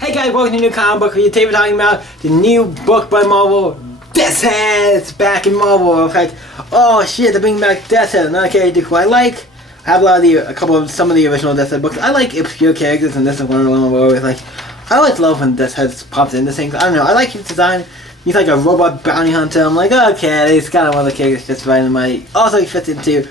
Hey guys, welcome to New Comic Book Review. Today we're talking about the new book by Marvel, Deathhead. It's back in Marvel. I was like, oh shit, they're bringing back Deathhead, another character who I like. I have some of the original Deathhead books. I like obscure characters, and this is one of them where it's like, I always love when Deathhead pops into things. I don't know, I like his design. He's like a robot bounty hunter. I'm like, okay, he's kind of one of the characters fits right in my. Also, he fits into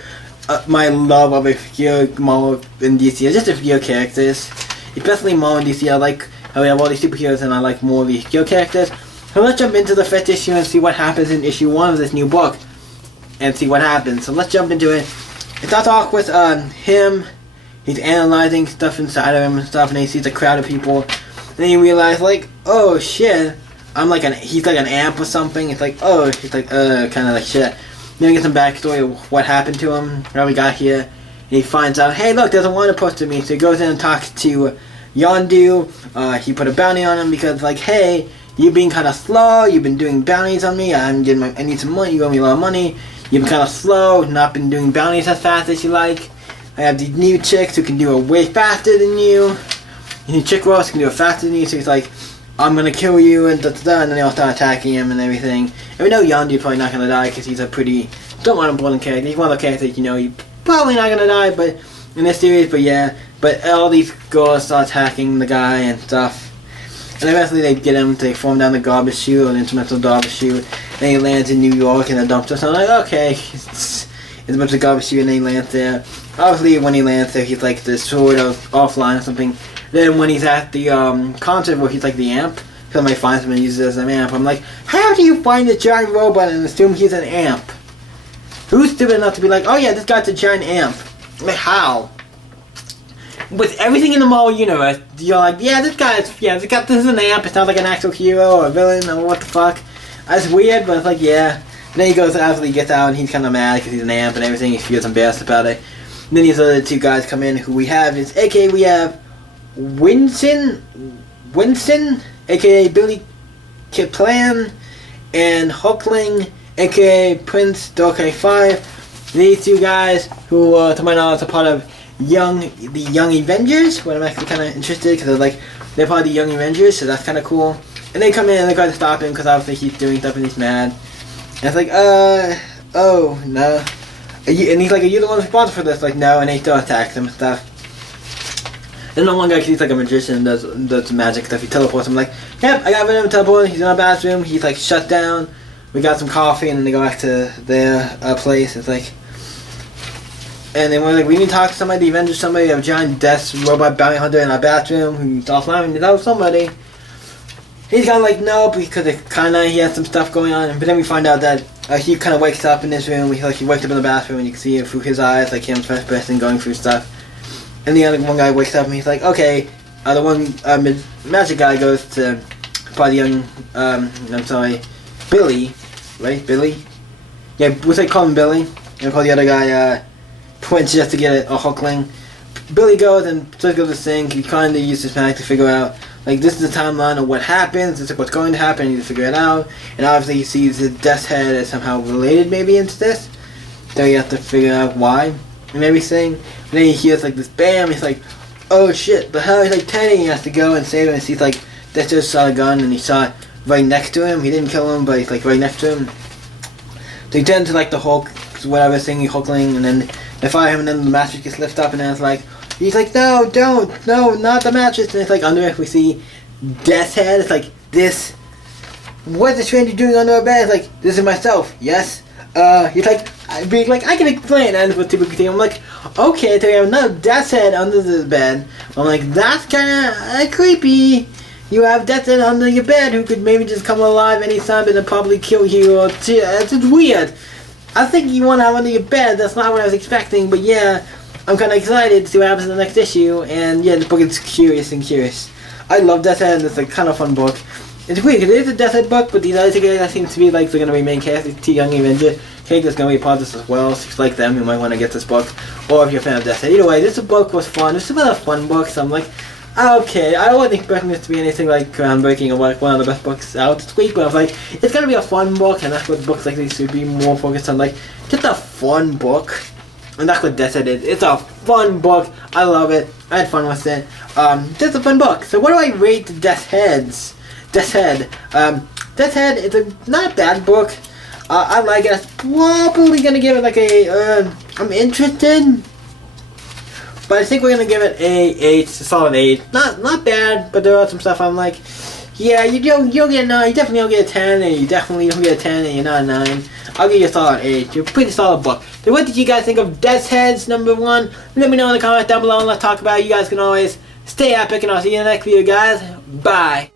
my love of obscure Marvel and DC, just obscure characters. Especially Marvel and DC, I like how we have all these superheroes, and I like more of the obscure characters. So let's jump into the first issue and see what happens in issue 1 of this new book, and see what happens. So let's jump into it. It starts off with him. He's analyzing stuff inside of him and stuff, and he sees a crowd of people. And then you realize, like, oh shit, he's like an amp or something. It's like, oh, he's like, kind of like shit. Then we get some backstory of what happened to him, how we got here. And he finds out, hey, look, there's a wanted poster of me. So he goes in and talks to Yondu. He put a bounty on him because, like, hey, you've been kind of slow. You've been doing bounties on me. I need some money. You owe me a lot of money. You've been kind of slow. Not been doing bounties as fast as you like. I have these new chicks who can do it way faster than you. New chick roast can do it faster than you. So he's like, I'm gonna kill you, and da da da. And then they all start attacking him and everything. And we know Yondu's probably not gonna die because he's a pretty somewhat important character. He's one of the characters he's probably not gonna die, but in this series, but yeah. But all these girls start attacking the guy and stuff. And eventually they get him to fall down the garbage chute, an instrumental garbage chute. Then he lands in New York in a dumpster. So I'm like, okay, it's a bunch of garbage chute, and then he lands there. Obviously, when he lands there, he's like this sort of offline or something. Then when he's at the concert where he's like the amp, somebody finds him and uses it as an amp. I'm like, how do you find a giant robot and assume he's an amp? Who's stupid enough to be like, oh yeah, this guy's a giant amp? Like, how? With everything in the Marvel universe, you're like, yeah, this is an amp. It's not like an actual hero or a villain or what the fuck. That's weird, but it's like, yeah. And then he goes after he gets out, and he's kind of mad because he's an amp and everything. He feels embarrassed about it. And then these other two guys come in. Who we have is, aka we have Winston, aka Billy Kaplan, and Hulkling, aka Prince Darkrai 5. These two guys, who to my knowledge are part of the Young Avengers, when I'm actually kind of interested because they're part of the Young Avengers, so that's kind of cool. And they come in and they try to stop him because obviously he's doing stuff and he's mad. And it's like, oh no. And he's like, are you the one responsible for this? Like, no, and they still attack him and stuff. And then one guy, he's like a magician, does magic stuff. He teleports him, like, yep, I got rid of him, teleport. He's in our bathroom. He's like shut down. We got some coffee, and then they go back to their place. It's like, and then we're like, we need to talk to somebody, the Avengers, somebody. We have a giant death robot bounty hunter in our bathroom who's offline. We know somebody. He's kind of like, no, because he has some stuff going on. But then we find out that he kind of wakes up in this room. He wakes up in the bathroom, and you can see it through his eyes, like him first person going through stuff. And the other one guy wakes up, and he's like, okay. The one magic guy goes to probably Billy, right? Billy? Yeah, we'll say call him Billy. And call the other guy Prince just to get a Hulkling. Billy goes and just goes to sing. He kind of uses magic to figure out, like, this is the timeline of what happens. This is what's going to happen. You need to figure it out. And obviously he sees the Death's Head as somehow related maybe into this. So you have to figure out why and everything. And then he hears like this bam. He's like, oh shit, the hell? He's like 10. He has to go and save him. And sees like Death just saw a gun, and he saw it right next to him. He didn't kill him, but he's like right next to him. So he turns to like the Hulk, whatever thing, Hulkling, and then they fire him, and then the mattress gets lifted up, and then it's like, he's like, no, don't, no, not the mattress. And it's like under it we see Death's Head. It's like, this, what is the stranger doing under a bed? It's like, this is myself, yes. He's like, I can explain. And with typical thing, I'm like, okay, so we have another Death's Head under the bed. I'm like, that's kind of creepy. You have Death's Head under your bed who could maybe just come alive anytime and then probably kill you. It's just weird. I think you want to have under your bed. That's not what I was expecting, but yeah, I'm kind of excited to see what happens in the next issue. And yeah, the book is curious. I love Death's Head, and it's a kind of fun book. It's weird because it is a Death's Head book, but these other guys seem to be like they're going to be main characters. T Young Avenger characters going to be a part of this as well. So if you like them, you might want to get this book. Or if you're a fan of Death's Head. Either way, this book was fun. This is a fun book, so I'm like, okay, I wasn't expecting this to be anything like groundbreaking or like one of the best books out this week, but I was like, it's going to be a fun book, and that's what books like these should be more focused on, like, just a fun book. And that's what Death's Head is. It's a fun book. I love it. I had fun with it. Just a fun book. So what do I rate Death's Head? Death's Head is a not bad book. I like it. I'm probably gonna give it like a. I'm interested, but I think we're gonna give it a 8, a solid 8. Not bad, but there are some stuff I'm like, yeah, you'll get a 9. You definitely don't get a 10, and you definitely don't get a 10, and you're not a 9. I'll give you a solid 8. You're a pretty solid book. So what did you guys think of Death's Heads #1? Let me know in the comments down below, and let's talk about it. You guys can always stay epic, and I'll see you in the next video, guys. Bye.